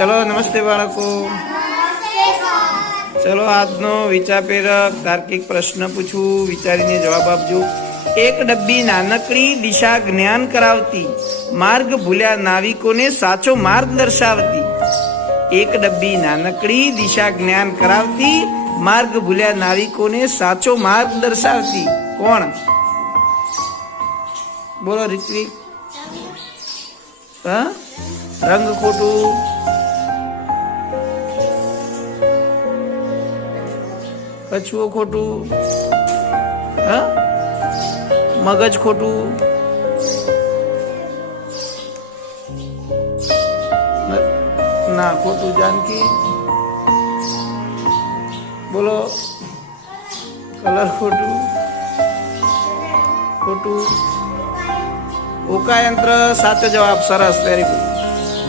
ચલો, નમસ્તે બાળકો. ચલો, આજનો વિચાર પ્રેરક તાર્કિક પ્રશ્ન પૂછું. વિચારીને જવાબ આપજો. એક ડબ્બી નાનકડી દિશા જ્ઞાન કરાવતી. માર્ગ ભૂલ્યા નાવિકોને સાચો માર્ગ દર્શાવતી. એક ડબ્બી નાનકડી દિશા જ્ઞાન કરાવતી. માર્ગ ભૂલ્યા નાવિકોને સાચો માર્ગ દર્શાવતી. કોણ? બોલો રિત્વિક હા? રંગ ખોટું. કછુઓ ખોટું, હા? મગજ ખોટું. ના, ખોટું, જાનકી. બોલો. કલર ખોટું. ખોટું. ઉકા યંત્ર સાચો જવાબ, સરસ વેરી ગુડ